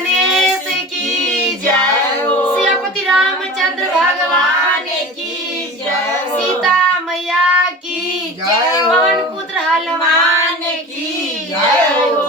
गणेश की जय हो। सियापति रामचंद्र भगवान की जय हो। सीता मैया की जय हो। पवन पुत्र हनुमान की जय हो।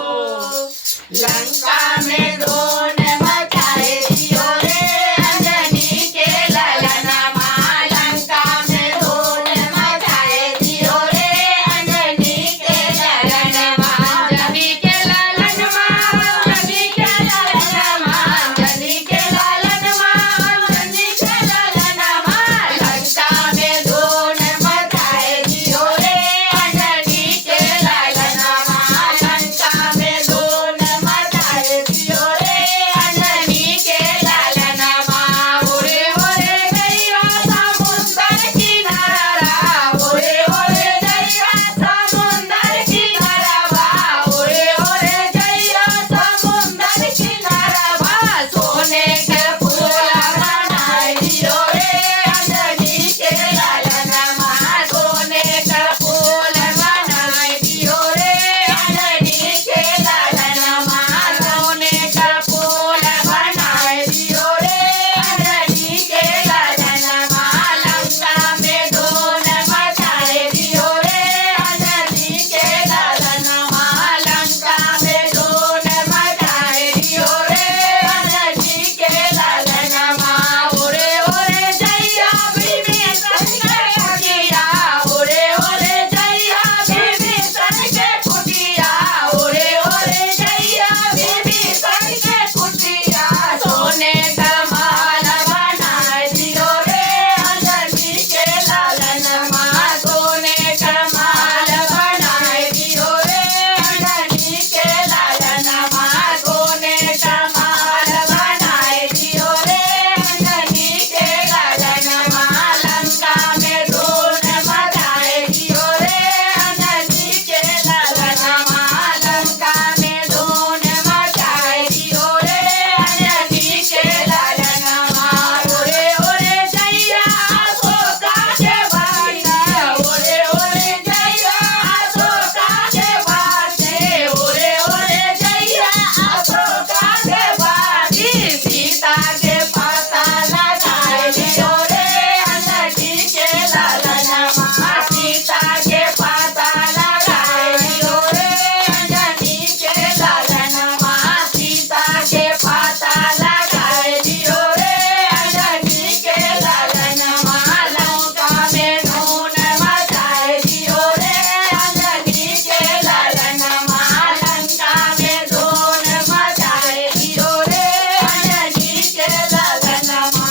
लंका में धूम मचाए दियो रे अंजनी के ललनमा। लंका में धूम मचाए दियो रे अंजनी के ललनमा। अंजनी के ललनमा, अंजनी के ललनमा, अंजनी के ललनमा, अंजनी के ललनमा। लंका में धूम मचाए दियो रे अंजनी के ललनमा। लंका में धूम मचाए दियो रे अंजनी के ललनमा। ओरे ओरे गैया समुंदर किनारा, ओरे ओरे गैया समुंदर किनारा, ओरे ओरे गैया समुंदर किनारा। सोने के फूल बनाए दियो रे अंजनी के ललनमा। सोने के फूल बनाए दियो रे अंजनी के ललनमा। सोने का फूल बनाए दियो रे अंजनी के ललनमा। लंका में धूम मचाए दियो रे अंजनी के ललनमा। लंका में धूम मचाए दियो रे अंजनी के ललनमा। ओरे ओरे जैया विभीषण के कुटिया, ओरे ओरे जैया विभीषण के कुटिया, ओरे ओरे जैया विभीषण के कुटिया। सोने का माल बनाए दियो रे अंजनी के ललनमा। सोने का माल बनाए दियो रे अंजनी के ललनमा। सोने का माल बनाए दियो रे अंजनी के ललनमा। लंका में धूम मचाए दियो रे अंजनी के ललनमा। लंका में धूम मचाए दियो रे अंजनी के ललनमा। ओरे ओरे जैया अशोका के बाटे, ओरे ओरे जैया अशोका के बाटे, ओरे ओरे जैया अशोका के बाटे। सीता के पता लगाए दियो रे अंजनी के ललनमा। सीता के पता लगाए दियो रे अंजनी के ललनमा। सीता के पता लगाए दियो रे अंजनी के ललनमा। लंका में धूम मचाए दियो रे अंजनी के ललनमा। लंका में धूम मचाए दियो रे अंजनी के ललनमा।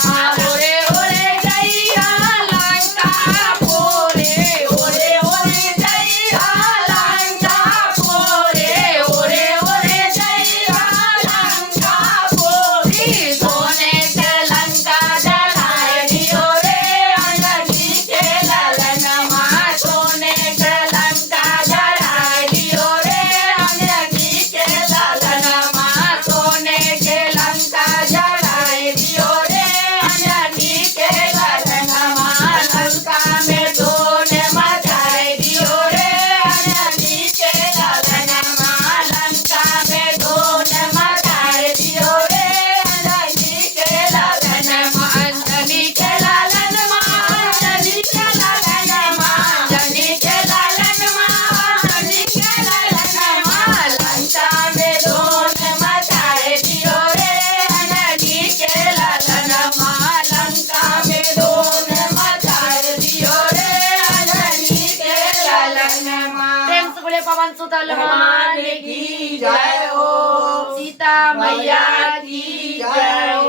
ओरे ओरे जैया लंका पोरे, ओरे ओरे जैया लंका पोरे, ओरे ओरे जैया लंका पोरी। सोने के लंका जलाए दियो रे अंजनी के ललनमा। सोने के लंका जलाए दियो रे अंजनी के ललनमा। सोने के लंका जलाए दियो रे अंजनी के ललनमा। लंका में धूम मचाए दियो रे अंजनी के ललनमा। लंका में धूम मचाए दियो रे अंजनी के ललनमा। अंजनी के ललनमा, अंजनी के ललनमा, अंजनी के ललनमा, अंजनी के ललनमा। लंका में धूम मचाए दियो रे अंजनी के ललनमा। लंका में धूम मचाए दियो रे अंजनी के ललनमा। प्रेम से बोले पवन सुत हनुमान की जय हो। सीता मैया की जय हो।